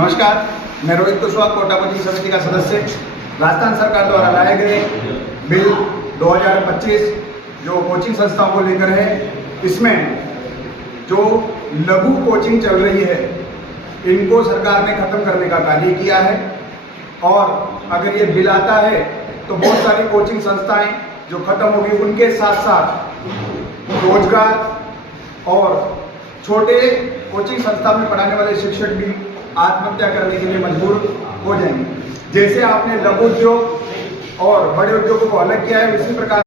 नमस्कार, मैं रोहित कुशवाहा, कोटा कोचिंग समिति का सदस्य। राजस्थान सरकार द्वारा लाए गए बिल 2025 जो कोचिंग संस्थाओं को लेकर है, इसमें जो लघु कोचिंग चल रही है इनको सरकार ने खत्म करने का कार्य किया है। और अगर ये बिल आता है तो बहुत सारी कोचिंग संस्थाएं जो खत्म होगी, उनके साथ साथ रोजगार और छोटे कोचिंग संस्था में पढ़ाने वाले शिक्षक भी आत्महत्या करने के लिए मजबूर हो जाएंगे। जैसे आपने लघु उद्योग और बड़े उद्योगों को अलग किया है, उसी प्रकार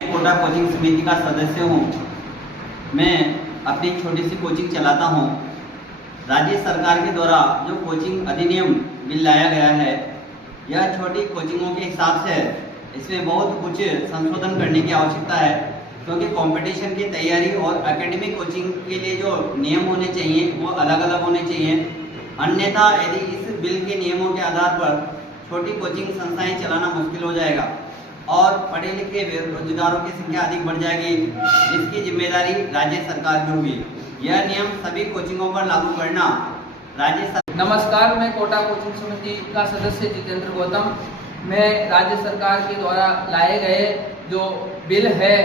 कोटा कोचिंग समिति का सदस्य हूँ। मैं अपनी छोटी सी कोचिंग चलाता हूँ। राज्य सरकार के द्वारा जो कोचिंग अधिनियम बिल लाया गया है, यह छोटी कोचिंगों के हिसाब से इसमें बहुत कुछ संशोधन करने की आवश्यकता है, क्योंकि कंपटीशन की तैयारी और एकेडमिक कोचिंग के लिए जो नियम होने चाहिए वो अलग अलग होने चाहिए। अन्यथा यदि इस बिल के नियमों के आधार पर छोटी कोचिंग संस्थाएं चलाना मुश्किल हो जाएगा और पढ़े लिखे बेरोजगारों की संख्या अधिक बढ़ जाएगी, जिसकी जिम्मेदारी राज्य सरकार की होगी। यह नियम सभी कोचिंगों पर लागू करना राज्य सरकार। नमस्कार, मैं कोटा कोचिंग समिति का सदस्य जितेंद्र गौतम। मैं राज्य सरकार के द्वारा लाए गए जो बिल है,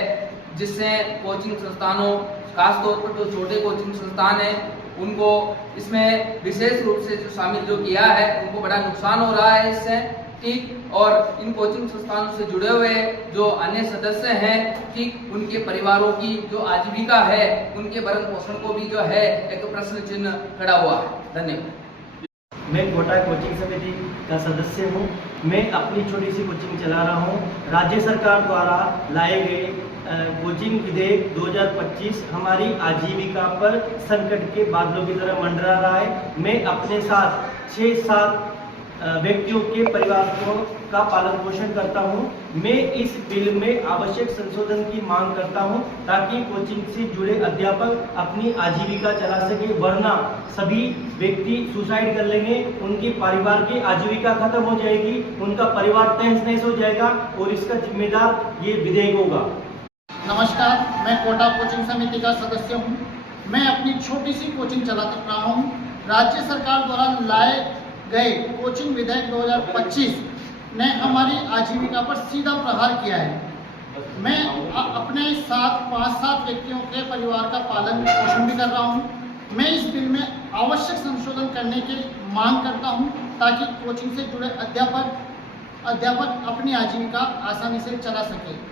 जिससे कोचिंग संस्थानों, खासतौर पर जो छोटे कोचिंग संस्थान हैं, उनको इसमें विशेष रूप से जो शामिल जो किया है, उनको बड़ा नुकसान हो रहा है इससे, ठीक। और इन कोचिंग संस्थानों से जुड़े हुए जो अन्य सदस्य हैं, ठीक, उनके परिवारों की जो आजीविका है, उनके भरण पोषण को भी जो है एक प्रश्न चिन्ह खड़ा हुआ है। धन्यवाद। मैं कोटा कोचिंग समिति का सदस्य हूँ। मैं अपनी छोटी सी कोचिंग चला रहा हूँ। राज्य सरकार द्वारा लाए गए कोचिंग विधेयक 2025 हमारी आजीविका पर संकट के बादलों की तरह मंडरा रहा है। मैं अपने साथ 6-7 व्यक्तियों के परिवार का पालन पोषण करता हूं। मैं इस बिल में आवश्यक संशोधन की मांग करता हूं, ताकि कोचिंग से जुड़े अध्यापक अपनी आजीविका चला सके, वरना सभी व्यक्ति सुसाइड कर लेंगे, उनकी परिवार की आजीविका खत्म हो जाएगी, उनका परिवार तहस नहस हो जाएगा और इसका जिम्मेदार ये विधेयक होगा। नमस्कार, मैं कोटा कोचिंग समिति का सदस्य हूं। मैं अपनी छोटी सी कोचिंग चला रहा हूं। राज्य सरकार द्वारा लाए गए कोचिंग विधेयक 2025 ने हमारी आजीविका पर सीधा प्रहार किया है। मैं अपने साथ 5-7 व्यक्तियों के परिवार का पालन पोषण भी कर रहा हूं। मैं इस बिल में आवश्यक संशोधन करने की मांग करता हूं, ताकि कोचिंग से जुड़े अध्यापक अपनी आजीविका आसानी से चला सके।